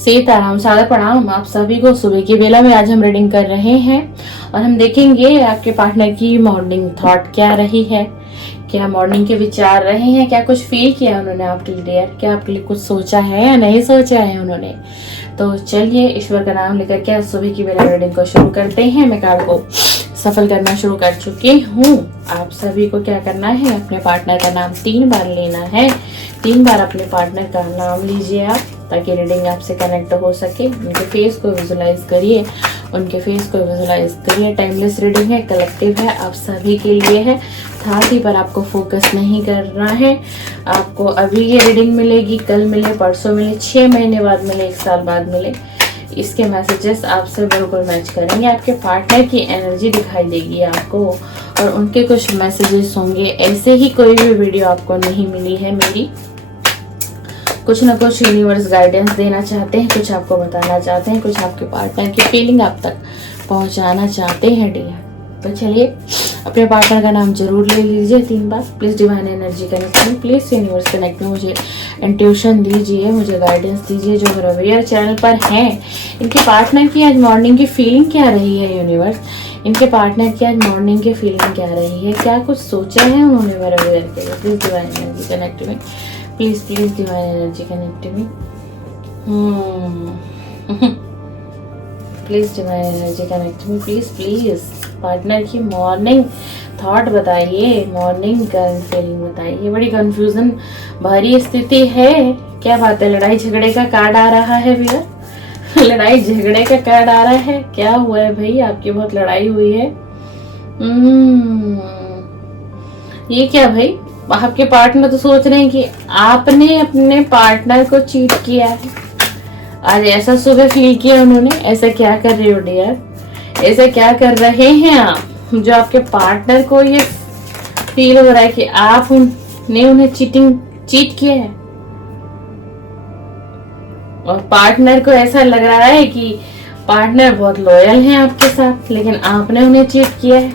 सीताराम, सादर प्रणाम आप सभी को। सुबह की बेला में आज हम रीडिंग कर रहे हैं और हम देखेंगे आपके पार्टनर की मॉर्निंग थॉट क्या रही है, क्या मॉर्निंग के विचार रहे हैं, क्या कुछ फील किया उन्होंने आपके लिए, क्या आपके लिए कुछ सोचा है या नहीं सोचा है उन्होंने। तो चलिए ईश्वर का नाम लेकर के सुबह की बेला रीडिंग को शुरू करते हैं। मैं कार्ड को सफल करना शुरू कर चुकी हूँ। आप सभी को क्या करना है, अपने पार्टनर का नाम 3 बार लेना है। 3 बार अपने पार्टनर का नाम लीजिए आप, ताकि रीडिंग आपसे कनेक्ट हो सके। उनके फेस को विजुलाइज करिए, उनके फेस को विजुलाइज करिए। टाइमलेस रीडिंग है, कलेक्टिव है, आप सभी के लिए है। थर्ड पर आपको फोकस नहीं करना है। आपको अभी ये रीडिंग मिलेगी, कल मिले, परसों मिले, 6 महीने बाद मिले, 1 साल बाद मिले, इसके मैसेजेस आपसे बिल्कुल मैच करेंगे। आपके पार्टनर की एनर्जी दिखाई देगी आपको और उनके कुछ मैसेजेस होंगे। ऐसे ही कोई भी वीडियो आपको नहीं मिली है मेरी। कुछ ना कुछ यूनिवर्स गाइडेंस देना चाहते हैं, कुछ आपको बताना चाहते हैं, कुछ आपके पार्टनर की फीलिंग आप तक पहुंचाना चाहते हैं डियर। तो चलिए अपने पार्टनर का नाम जरूर ले लीजिए 3 बार। प्लीज डिवाइन एनर्जी कनेक्ट में, प्लीज यूनिवर्स कनेक्ट में मुझे इंट्यूशन दीजिए, मुझे गाइडेंस दीजिए जो रवियर चैनल पर हैं। इनके पार्टनर की आज मॉर्निंग की फीलिंग क्या रही है यूनिवर्स, इनके पार्टनर की आज मॉर्निंग की फीलिंग क्या रही है, क्या कुछ सोचा है उन्होंने रवियर के लिए। प्लीज डिवाइन एनर्जी कनेक्ट में, please please divine energy connect में। प्लीज डिवाइन एनर्जी कनेक्ट में, प्लीज प्लीज। पार्टनर की मॉर्निंग थॉट बताइए, मॉर्निंग का फीलिंग बताइए। बड़ी कंफ्यूजन भरी स्थिति है, क्या बात है। लड़ाई झगड़े का कार्ड आ रहा है भैया, लड़ाई झगड़े का कार्ड आ रहा है। क्या हुआ है भाई, आपकी बहुत लड़ाई हुई है। ये क्या भाई, आपके पार्टनर तो सोच रहे हैं कि आपने अपने पार्टनर को चीट किया है। आज ऐसा सुबह फील किया उन्होंने। ऐसा क्या कर रहे हो डियर, ऐसा क्या कर रहे हैं आप जो आपके पार्टनर को ये फील हो रहा है कि आपने उन्हें चीट किया है। और पार्टनर को ऐसा लग रहा है कि पार्टनर बहुत लॉयल है आपके साथ, लेकिन आपने उन्हें चीट किया है।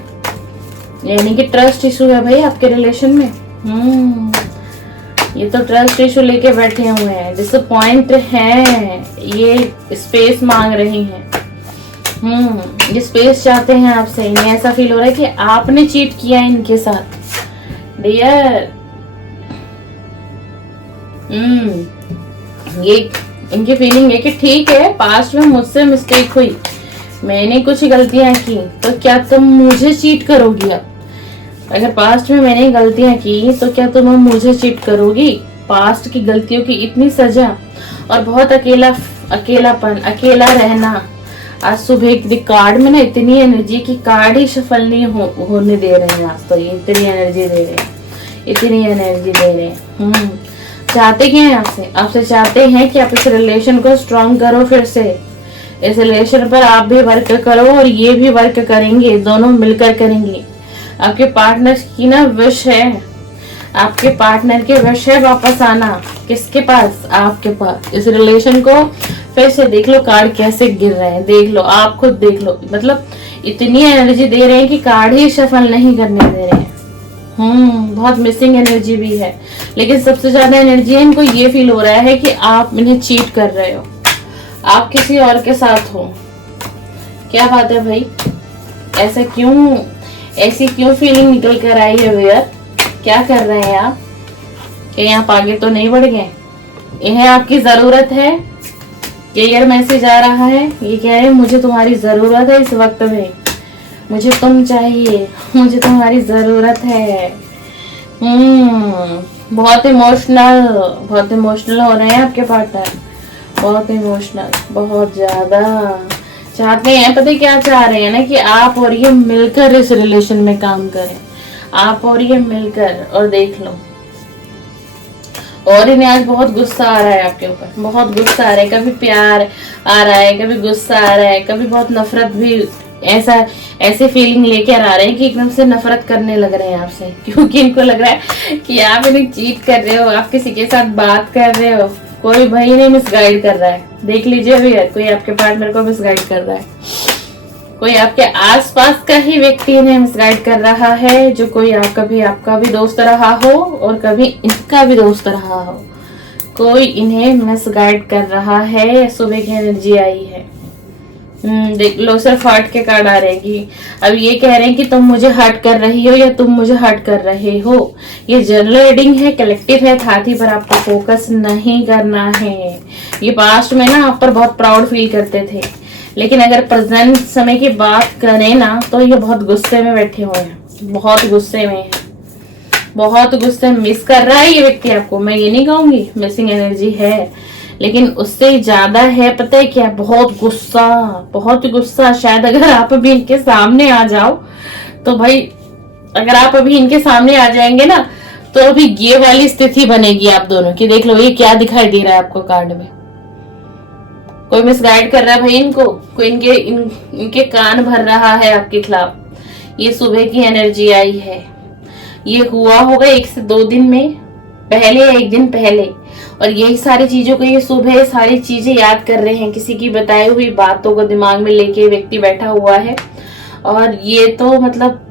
यानी कि ट्रस्ट इशू है भाई आपके रिलेशन में। ये तो ट्रस्ट इशू लेके बैठे हुए हैं, डिसअपॉइंट हैं, ये स्पेस मांग रही हैं। ये स्पेस चाहते हैं आपसे। इन्हें ऐसा फील हो रहा है कि आपने चीट किया है इनके साथ डियर। ये इनकी फीलिंग है कि ठीक है, पास्ट में मुझसे मिस्टेक हुई, मैंने कुछ गलतियां की, तो क्या तुम मुझे चीट करोगी अब। अगर पास्ट में मैंने गलतियां की तो क्या तुम मुझे चीट करोगी। पास्ट की गलतियों की इतनी सजा और बहुत अकेलापन, अकेला रहना। आज सुबह के कार्ड में ना इतनी एनर्जी की कार्ड ही सफल नहीं होने दे रहे हैं। आज तो ये इतनी एनर्जी दे रहे हैं, इतनी एनर्जी दे रहे हैं। चाहते क्या है आपसे, आपसे चाहते हैं कि आप इस रिलेशन को स्ट्रॉन्ग करो। फिर से इस रिलेशन पर आप भी वर्क करो और ये भी वर्क करेंगे, दोनों मिलकर करेंगे। आपके पार्टनर की ना विश है, आपके पार्टनर के विश है वापस आना। किसके पास, आपके पास। इस रिलेशन को फिर से देख लो, कार्ड कैसे गिर रहे हैं, देख लो, आप खुद देख लो। मतलब इतनी एनर्जी दे रहे हैं कि कार्ड ही सफल नहीं करने दे रहे हैं। बहुत मिसिंग एनर्जी भी है, लेकिन सबसे ज्यादा एनर्जी है इनको ये फील हो रहा है कि आप इन्हें चीट कर रहे हो, आप किसी और के साथ हो। क्या बात है भाई, ऐसा क्यों, ऐसी क्यों फीलिंग निकल कर आई है भैया। क्या कर रहे हैं आप, कहीं आप आगे तो नहीं बढ़ गए। इन्हें आपकी जरूरत है, क्लियर मैसेज आ रहा है। ये क्या है, मुझे तुम्हारी जरूरत है इस वक्त में, मुझे तुम चाहिए, मुझे तुम्हारी जरूरत है। बहुत इमोशनल हो रहे हैं आपके पार्टनर, बहुत इमोशनल, बहुत ज्यादा चाहते हैं। पता है क्या चाह रहे हैं ना, कि आप और ये मिलकर इस रिलेशन में काम करें, आप और ये मिलकर। और देख लो, और इन्हें आज बहुत गुस्सा आ रहा है आपके ऊपर, बहुत गुस्सा आ रहा है। कभी प्यार आ रहा है, कभी गुस्सा आ रहा है, कभी बहुत नफरत भी। ऐसे फीलिंग लेकर आ रहे हैं कि एकदम से नफरत करने लग रहे हैं आपसे, क्योंकि इनको लग रहा है कि आप इन्हें चीट कर रहे हो, आप किसी के साथ बात कर रहे हो। कोई भाई इन्हें मिसगाइड कर रहा है, देख लीजिए भैया, कोई आपके पार्टनर को मिसगाइड कर रहा है। कोई आपके आसपास का ही व्यक्ति इन्हें मिसगाइड कर रहा है, जो कोई कभी आपका भी दोस्त रहा हो और कभी इनका भी दोस्त रहा हो। कोई इन्हें मिसगाइड कर रहा है, सुबह की एनर्जी आई है। देख लो, सिर्फ हर्ट के कार्ड आ रहेगी। अब ये कह रहे हैं कि तुम मुझे हर्ट कर रही हो या तुम मुझे हर्ट कर रहे हो। ये जनरल रीडिंग है, कलेक्टिव है, साथी पर आपको फोकस नहीं करना है। ये पास्ट में ना आप पर बहुत प्राउड फील करते थे, लेकिन अगर प्रेजेंट समय की बात करें ना तो ये बहुत गुस्से में बैठे हुए हैं, बहुत गुस्से में है, बहुत गुस्से में मिस कर रहा है ये व्यक्ति आपको। मैं ये नहीं कहूंगी मिसिंग एनर्जी है, लेकिन उससे ज्यादा है पता है क्या, बहुत गुस्सा, बहुत गुस्सा। शायद अगर आप अभी इनके सामने आ जाओ तो भाई, अगर आप अभी इनके सामने आ जाएंगे ना तो अभी ये वाली स्थिति बनेगी आप दोनों की। देख लो ये क्या दिखाई दे रहा है आपको कार्ड में। कोई मिसगाइड कर रहा है भाई इनको, कोई इनके कान भर रहा है आपके खिलाफ। ये सुबह की एनर्जी आई है। ये हुआ होगा 1 से 2 दिन में पहले या 1 दिन पहले, और यही सारी चीजों को ये सुबह सारी चीजें याद कर रहे हैं। किसी की बताई हुई बातों को दिमाग में लेके व्यक्ति बैठा हुआ है, और ये तो मतलब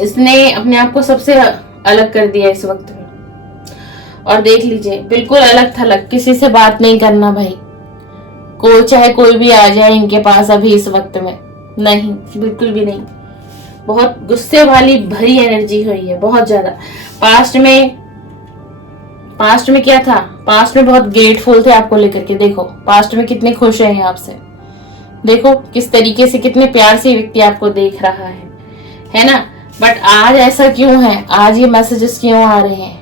इसने अपने आप को सबसे अलग कर दिया इस वक्त में। और देख लीजिए बिल्कुल अलग थलग, किसी से बात नहीं करना भाई। कोई चाहे कोई भी आ जाए इनके पास अभी इस वक्त में, नहीं, बिल्कुल भी नहीं। बहुत गुस्से वाली भरी एनर्जी हुई है, बहुत ज्यादा। पास्ट में क्या था, पास्ट में बहुत ग्रेटफुल थे आपको लेकर के। देखो पास्ट में कितने खुश हैं आपसे, देखो किस तरीके से, कितने प्यार से व्यक्ति आपको देख रहा है ना। बट आज ऐसा क्यों है, आज ये मैसेजेस क्यों आ रहे हैं?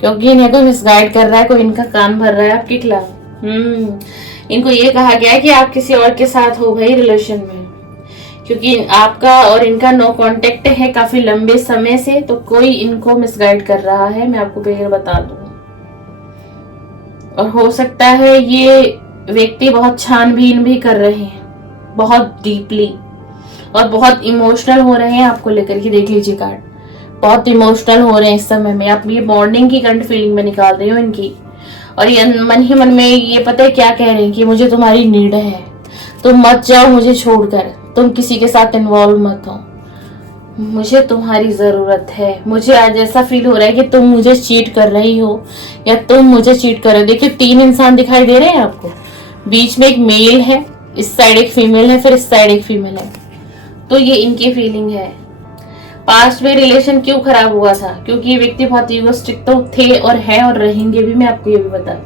क्योंकि इन्हें कोई मिसगाइड कर रहा है, कोई इनका कान भर रहा है आपके खिलाफ। इनको ये कहा गया है कि आप किसी और के साथ हो भाई रिलेशन में, क्योंकि आपका और इनका नो कांटेक्ट है काफी लंबे समय से। तो कोई इनको मिसगाइड कर रहा है, मैं आपको क्लियर बता दूं। और हो सकता है ये व्यक्ति बहुत छानबीन भी कर रहे हैं, बहुत डीपली, और बहुत इमोशनल हो रहे हैं आपको लेकर के। देख लीजिए कार्ड, बहुत इमोशनल हो रहे हैं इस समय में। आप ये मॉर्निंग की करंट फीलिंग में निकाल रहे हो इनकी, और ये मन ही मन में ये पता है क्या कह रहे हैं कि मुझे तुम्हारी नीड है, तुम मत जाओ मुझे छोड़कर, तुम किसी के साथ इन्वॉल्व मत हो, मुझे तुम्हारी जरूरत है। मुझे आज ऐसा फील हो रहा है कि तुम मुझे चीट कर रही हो या तुम मुझे चीट कर रहे हो। देखिए 3 इंसान दिखाई दे रहे हैं आपको, बीच में एक मेल है, इस साइड एक फीमेल है, फिर इस साइड एक फीमेल है। तो ये इनकी फीलिंग है। पास्ट में रिलेशन क्यों खराब हुआ था, क्योंकि ये व्यक्ति बहुत ईगोइस्टिक तो थे और है और रहेंगे भी। मैं आपको ये भी बता दूं,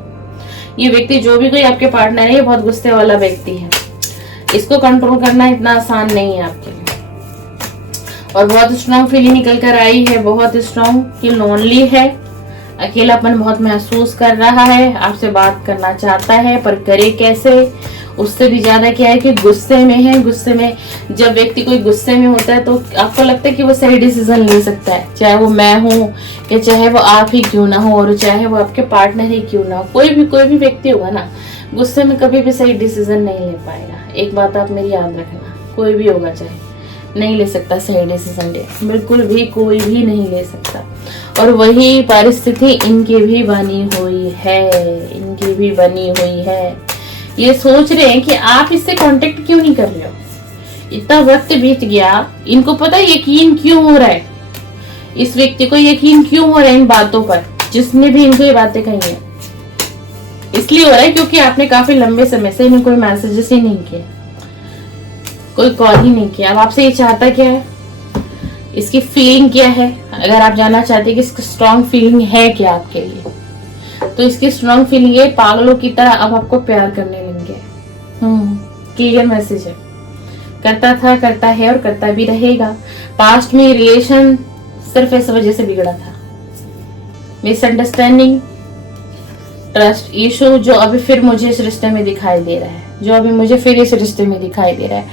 ये व्यक्ति जो भी कोई आपके पार्टनर है, ये बहुत गुस्से वाला व्यक्ति है। इसको कंट्रोल करना इतना आसान नहीं है आपके लिए। और बहुत स्ट्रॉन्ग फीलिंग निकल कर आई है, बहुत स्ट्रॉन्ग, कि लोनली है, अकेलापन बहुत महसूस कर रहा है, आपसे बात करना चाहता है पर करे कैसे। उससे भी ज्यादा क्या है कि गुस्से में है। गुस्से में जब व्यक्ति कोई गुस्से में होता है तो आपको लगता है कि वो सही डिसीजन ले सकता है, चाहे वो मैं हूँ या चाहे वो आप ही क्यों ना हो, और चाहे वो आपके पार्टनर ही क्यों ना हो। कोई भी व्यक्ति होगा ना, गुस्से में कभी भी सही डिसीजन नहीं ले पाएगा। एक बात आप मेरी याद रखना, कोई भी होगा चाहे, नहीं ले सकता सही डिसीजन, बिल्कुल भी कोई भी नहीं ले सकता। और वही परिस्थिति इनकी भी बनी हुई है, इनकी भी बनी हुई है। ये सोच रहे हैं कि आप इससे कांटेक्ट क्यों नहीं कर रहे हो। इतना वक्त बीत गया, इनको पता यकीन क्यों हो रहा है, इस व्यक्ति को यकीन क्यों हो रहा है इन बातों पर, जिसने भी इनको ये बातें कही है। इसलिए हो रहा है क्योंकि आपने काफी लंबे समय से इन्हें कोई मैसेजेस ही नहीं किया, कोई कॉल ही नहीं किया। अब आपसे ये चाहता क्या है, इसकी फीलिंग क्या है। अगर आप जानना चाहते हैं कि इसकी स्ट्रॉन्ग फीलिंग है क्या आपके लिए, तो इसकी स्ट्रॉन्ग फीलिंग है, पागलों की तरह अब आपको प्यार करने लगे। क्लियर मैसेज है, करता था, करता है और करता भी रहेगा। पास्ट में रिलेशन सिर्फ इस वजह से बिगड़ा था, मिसअंडरस्टैंडिंग, ट्रस्ट इशू, जो अभी फिर मुझे इस रिश्ते में दिखाई दे रहा है, जो अभी मुझे फिर इस रिश्ते में दिखाई दे रहा है।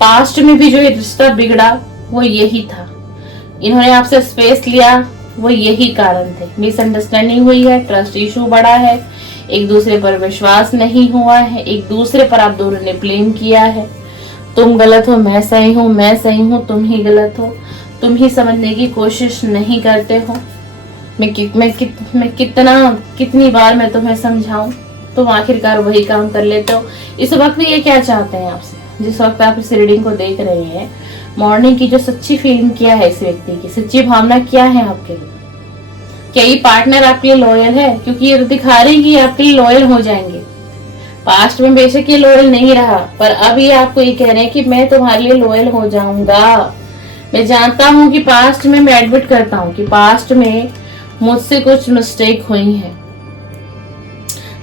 पास्ट में भी जो रिश्ता बिगड़ा वो यही था, इन्होंने आपसे स्पेस लिया, वो यही कारण थे। मिसअंडरस्टैंडिंग हुई है, ट्रस्ट इशू बढ़ा है, एक दूसरे पर विश्वास नहीं हुआ है, एक दूसरे पर आप दोनों ने ब्लेम किया है। तुम गलत हो, मैं सही हूँ, मैं सही हूँ, तुम ही गलत हो, तुम ही समझने की कोशिश नहीं करते हो। मैं कितनी बार मैं तुम्हें समझाऊं, तुम आखिरकार वही काम कर लेते हो। इस वक्त ये क्या चाहते हैं आपसे, जिस वक्त आप इस रीडिंग को देख रहे हैं, मॉर्निंग की जो सच्ची फीलिंग क्या है इस व्यक्ति की, सच्ची भावना क्या है आपके लिए, क्या ये पार्टनर आपके लिए लॉयल है? क्योंकि ये तो दिखा रहे हैं कि आपके लिए लॉयल हो जाएंगे। पास्ट में बेशक ये लॉयल नहीं रहा, पर अब ये आपको ये कह रहे हैं कि मैं तुम्हारे लिए लॉयल हो जाऊंगा। मैं जानता हूं कि पास्ट में, मैं एडमिट करता हूं कि पास्ट में मुझसे कुछ मिस्टेक हुई है।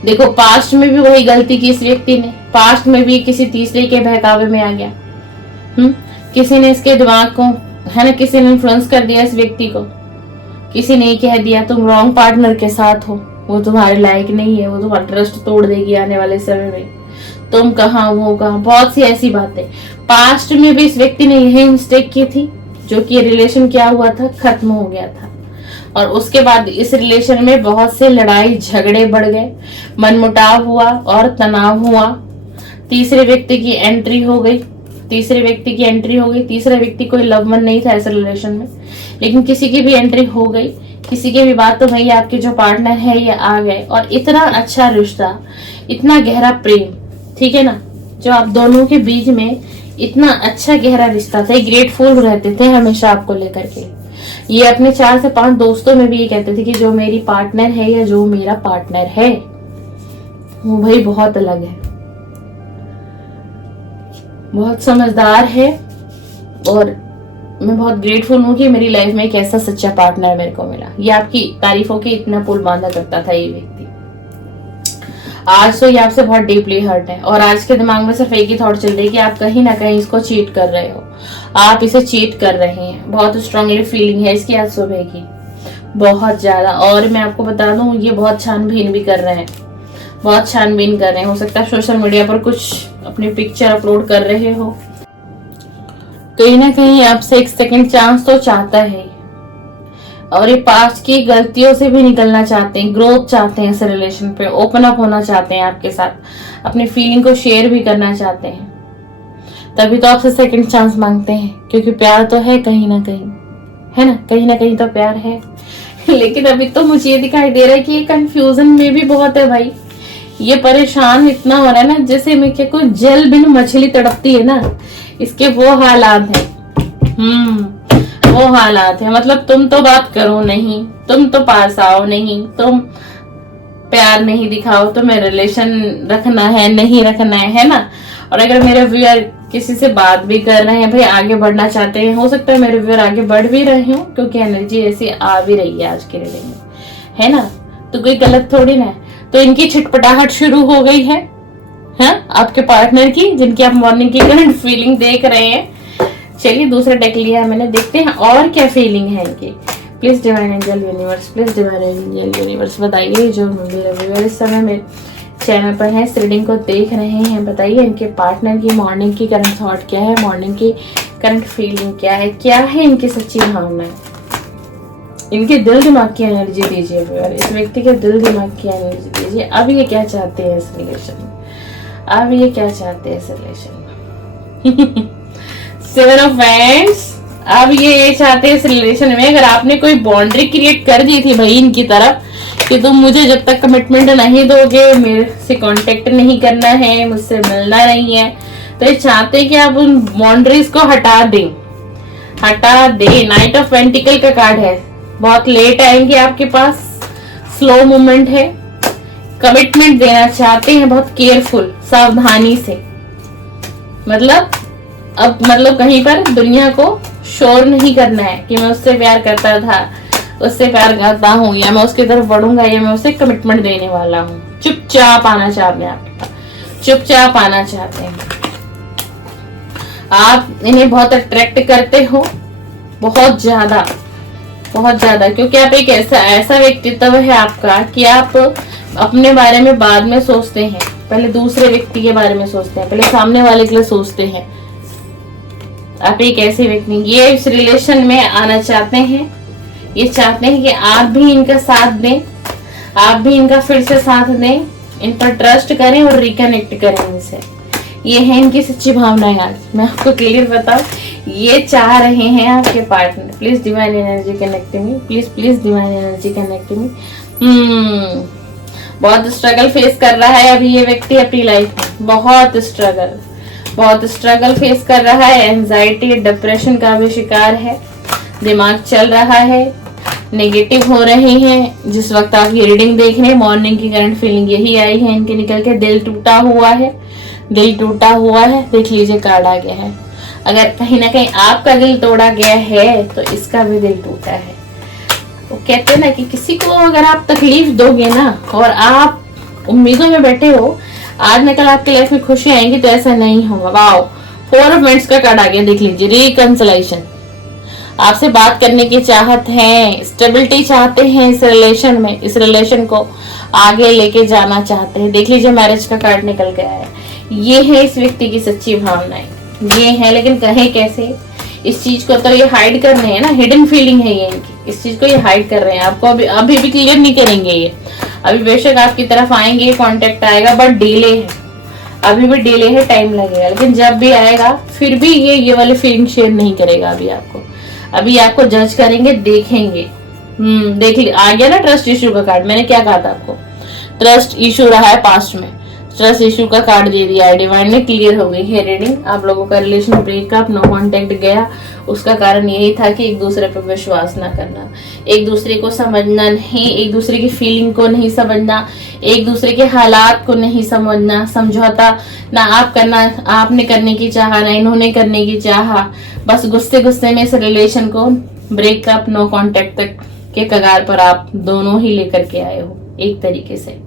देखो, पास्ट में भी वही गलती की इस व्यक्ति ने, पास्ट में भी किसी तीसरे के बहकावे में आ गया। किसी ने इसके दिमाग को, है ना, किसी ने इन्फ्लुएंस कर दिया इस व्यक्ति को। किसी ने कह दिया तुम रॉन्ग पार्टनर के साथ हो, वो तुम्हारे लायक नहीं है, वो तुम्हारा ट्रस्ट तोड़ देगी आने वाले समय में, तुम कहाँ वो कहाँ, बहुत सी ऐसी बातें। पास्ट में भी इस व्यक्ति ने यही मिस्टेक की थी, जो कि रिलेशन क्या हुआ था, खत्म हो गया था। और उसके बाद इस रिलेशन में बहुत से लड़ाई झगड़े बढ़ गए, मनमुटाव हुआ और तनाव हुआ। तीसरे व्यक्ति की एंट्री हो गई, तीसरे व्यक्ति की एंट्री हो गई। तीसरा व्यक्ति कोई लवमन नहीं था इस रिलेशन में, लेकिन किसी की भी एंट्री हो गई, किसी के भी बात, तो भाई आपके जो पार्टनर है ये आ गए। और इतना अच्छा रिश्ता, इतना गहरा प्रेम, ठीक है ना, जो आप दोनों के बीच में इतना अच्छा गहरा रिश्ता था, ग्रेटफुल रहते थे हमेशा आपको लेकर के। ये अपने 4 से 5 दोस्तों में भी ये कहते थे कि जो मेरी पार्टनर है या जो मेरा पार्टनर है वो भाई बहुत अलग है, बहुत समझदार है। और मैं बहुत ग्रेटफुल हूँ कि मेरी लाइफ में एक ऐसा सच्चा पार्टनर मेरे को मिला। ये आपकी तारीफों के इतना पुल बांधा करता था ये व्यक्ति। आज तो ये आपसे बहुत डीपली हर्ट है और आज के दिमाग में सिर्फ एक ही थॉट चल रही है कि आप कहीं ना कहीं इसको चीट कर रहे हो, आप इसे चीट कर रहे हैं। बहुत स्ट्रांगली फीलिंग है इसकी आज सुबह की, बहुत ज्यादा। और मैं आपको बता दूं, ये बहुत छानबीन भी कर रहे हैं, बहुत छानबीन कर रहे हैं। हो सकता है सोशल मीडिया पर कुछ अपनी पिक्चर अपलोड कर रहे हो, कहीं ना कहीं आपसे एक सेकंड चांस तो चाहता है। और ये पास्ट की गलतियों से भी निकलना चाहते हैं, ग्रोथ चाहते हैं, इस रिलेशन पे ओपन अप होना चाहते हैं आपके साथ, अपनी फीलिंग को शेयर भी करना चाहते हैं। तभी तो आपसे सेकंड चांस मांगते हैं, क्योंकि प्यार तो है कहीं ना कहीं, है ना, कहीं ना कहीं तो प्यार है। लेकिन अभी तो मुझे ये दिखाई दे रहा है कि ये कंफ्यूजन में भी बहुत है भाई। ये परेशान इतना हो रहा है ना, जैसे मैं क्या कोई जल बिन मछली तड़पती है ना, इसके वो हालात है। वो हालात है। मतलब तुम तो बात करो नहीं, तुम तो पास आओ नहीं, तुम प्यार नहीं दिखाओ, तुम्हें रिलेशन रखना है नहीं रखना है ना। और अगर मेरे व्यूअर किसी से बात भी कर रहे हैं भाई, आगे बढ़ना चाहते हैं, हो सकता है मेरे व्यूअर आगे बढ़ भी रहे हो, क्योंकि एनर्जी ऐसी आ भी रही है आज के रीडिंग में, है ना, तो कोई गलत थोड़ी ना है। तो इनकी छिटपटाहट शुरू हो गई है, आपके पार्टनर की, जिनकी आप मॉर्निंग की करंट फीलिंग देख रहे हैं। चलिए दूसरा डेक लिया है मैंने, देखते हैं और क्या फीलिंग है इनकी। Please divine angel universe, please divine angel universe बताइए, जो मेरे व्यूअर इस समय मेरे चैनल पर है, इस रीडिंग को देख रहे हैं, बताइए इनके पार्टनर की मॉर्निंग की करंट थॉट क्या है, मॉर्निंग की करंट फीलिंग क्या है इनकी सच्ची भावनाएं। इनके दिल दिमाग की एनर्जी दीजिए व्यूअर, इस व्यक्ति के दिल दिमाग की एनर्जी दीजिए। अब ये क्या चाहते हैं इस रिलेशन में, अब ये क्या चाहते हैं इस रिलेशन में। 7 ऑफ वैंड्स। अब ये चाहते हैं इस रिलेशन में, अगर आपने कोई बाउंड्री क्रिएट कर दी थी भाई इनकी तरफ कि तुम मुझे जब तक कमिटमेंट नहीं दोगे, मेरे से कांटेक्ट नहीं करना है, मुझसे मिलना नहीं है, तो ये चाहते हैं कि आप उन बाउंड्रीज को हटा दें, हटा दे। नाइट ऑफ पेंटिकल का कार्ड है, बहुत लेट आएंगे आपके पास, स्लो मूवमेंट है, कमिटमेंट देना चाहते हैं, बहुत केयरफुल, सावधानी से। मतलब अब कहीं पर दुनिया को शोर नहीं करना है कि मैं उससे प्यार करता था, उससे प्यार करता हूँ, या मैं उसकी तरफ बढ़ूंगा, या मैं उसे कमिटमेंट देने वाला हूँ। चुपचाप आना चाहते हैं आपके पास, चुपचाप आना चाहते हैं। आप इन्हें बहुत अट्रैक्ट करते हो, बहुत ज्यादा, क्योंकि आप एक ऐसा व्यक्तित्व है आपका कि आप अपने बारे में बाद में सोचते हैं, पहले दूसरे व्यक्ति के बारे में सोचते हैं, पहले सामने वाले के लिए सोचते हैं। आप एक ऐसे व्यक्ति, ये इस रिलेशन में आना चाहते हैं, ये चाहते हैं कि आप भी इनका साथ दें, आप भी इनका फिर से साथ दें, इन पर ट्रस्ट करें और रिकनेक्ट करें इनसे। ये है इनकी सच्ची भावनाएं। आज मैं आपको क्लियर बताऊं, ये चाह रहे हैं आपके partner. Please divine energy connect me, please divine energy connect me. बहुत स्ट्रगल फेस कर रहा है अभी ये व्यक्ति अपनी लाइफ में, बहुत स्ट्रगल फेस कर रहा है। एंजाइटी डिप्रेशन का भी शिकार है, दिमाग चल रहा है, नेगेटिव हो रहे हैं। जिस वक्त आप ये रीडिंग देख रहे हैं मॉर्निंग की करंट फीलिंग यही आई है इनके निकल के। दिल टूटा हुआ है, दिल टूटा हुआ है। देख लीजिए कार्ड आ गया है। अगर कहीं ना कहीं आपका दिल तोड़ा गया है तो इसका भी दिल टूटा है। वो कहते हैं ना कि किसी को अगर आप तकलीफ दोगे ना और आप उम्मीदों में बैठे हो आज न कल आपकी लाइफ में खुशी आएंगी, तो ऐसा नहीं होगा। वाओ, 4 ऑफ वांड्स का कार्ड आ गया। देख लीजिए, रिकंसिलेशन। आपसे बात करने की चाहत है, स्टेबिलिटी चाहते हैं इस रिलेशन में, इस रिलेशन को आगे लेके जाना चाहते हैं। देख लीजिए मैरिज का कार्ड निकल गया है। ये है इस व्यक्ति की सच्ची भावनाएं, ये है। लेकिन कहे कैसे? इस चीज को तो ये हाइड कर रहे हैं ना, हिडन फीलिंग है ये इनकी। इस चीज को ये हाइड कर रहे हैं, आपको अभी भी क्लियर नहीं करेंगे ये। अभी बेशक आपकी तरफ आएंगे, कांटेक्ट आएगा, बट डिले है, अभी भी डिले है, टाइम लगेगा। लेकिन जब भी आएगा फिर भी ये वाली फीलिंग शेयर नहीं करेगा अभी आपको। अभी आपको जज करेंगे, देखेंगे। देख ली आ गया ना ट्रस्ट इशू का कार्ड। मैंने क्या कहा था आपको, ट्रस्ट इशू रहा है पास्ट में, ट्रस्ट इशू का कार्ड दे दिया है डिवाइन ने। क्लियर हो गई है रीडिंग। आप लोगों का रिलेशन ब्रेकअप, नो कांटेक्ट गया, उसका कारण यही था कि एक दूसरे पर विश्वास ना करना, एक दूसरे को समझना नहीं, एक दूसरे की फीलिंग को नहीं समझना, एक दूसरे के हालात को नहीं समझना, समझौता ना आप करना, आपने करने की चाहा ना इन्होंने करने की चाहा। बस गुस्से गुस्से में इस रिलेशन को ब्रेकअप, नो कांटेक्ट तक के कगार पर आप दोनों ही लेकर के आए हो एक तरीके से।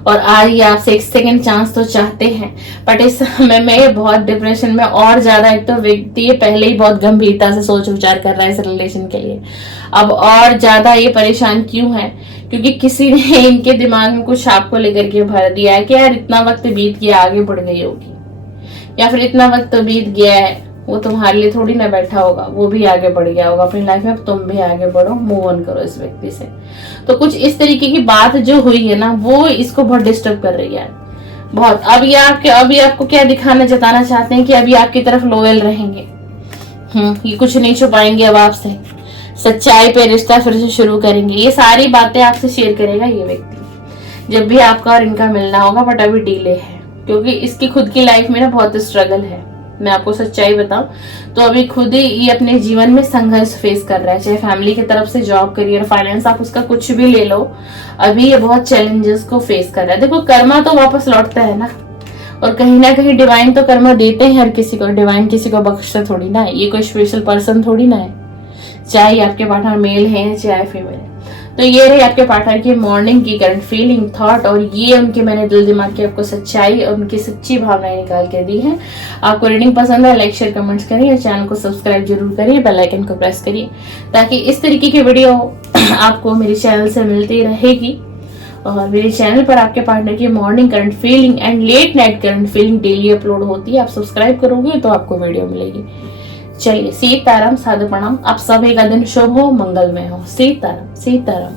और आज ये आपसे एक सेकंड चांस तो चाहते हैं, बट इस समय में बहुत डिप्रेशन में और ज्यादा। एक तो व्यक्ति ये पहले ही बहुत गंभीरता से सोच विचार कर रहा है इस रिलेशन के लिए, अब और ज्यादा ये परेशान क्यों है? क्योंकि किसी ने इनके दिमाग में कुछ आपको लेकर के भर दिया है कि यार इतना वक्त बीत गया, आगे बढ़ गई होगी, या फिर इतना वक्त तो बीत गया है, वो तुम्हारे लिए थोड़ी ना बैठा होगा, वो भी आगे बढ़ गया होगा अपनी लाइफ में, तुम भी आगे बढ़ो, मूव ऑन करो इस व्यक्ति से। तो कुछ इस तरीके की बात जो हुई है ना, वो इसको बहुत डिस्टर्ब कर रही है बहुत। अभी आपको क्या दिखाना जताना चाहते हैं कि अभी आपकी तरफ लॉयल रहेंगे। ये कुछ नहीं छुपाएंगे अब आपसे, सच्चाई पे रिश्ता फिर से शुरू करेंगे। ये सारी बातें आपसे शेयर करेगा ये व्यक्ति जब भी आपका और इनका मिलना होगा। बट अभी डिले है क्योंकि इसकी खुद की लाइफ में ना बहुत स्ट्रगल है। मैं आपको सच्चाई बताऊं तो अभी खुद ही ये अपने जीवन में संघर्ष फेस कर रहा है, चाहे फैमिली की तरफ से, जॉब, करियर, फाइनेंस, आप उसका कुछ भी ले लो। अभी ये बहुत चैलेंजेस को फेस कर रहा है। देखो कर्मा तो वापस लौटता है ना, और कहीं ना कहीं डिवाइन तो कर्मा देते हैं हर किसी को। डिवाइन किसी को बख्शता थोड़ी ना है, ये कोई स्पेशल पर्सन थोड़ी ना है, चाहे आपके पार्टनर मेल है चाहे फीमेल है। तो ये रही आपके पार्टनर की मॉर्निंग की करंट फीलिंग, थॉट, और ये उनके मैंने दिल दिमाग की आपको सच्चाई और उनकी सच्ची भावनाएं निकाल के दी है। आपको रीडिंग पसंद है, लाइक शेयर कमेंट्स करिए, चैनल को सब्सक्राइब जरूर करिए, बेल आइकन को प्रेस करिए ताकि इस तरीके की वीडियो आपको मेरे चैनल से मिलती रहेगी। और मेरे चैनल पर आपके पार्टनर की morning current feeling and let night current feeling daily upload होती है। आप सब्सक्राइब करोगे तो आपको वीडियो मिलेगी। चलिए, सीताराम, साधु प्रणाम। आप सभी का दिन शुभ हो, मंगलमय हो। सीताराम, सीताराम।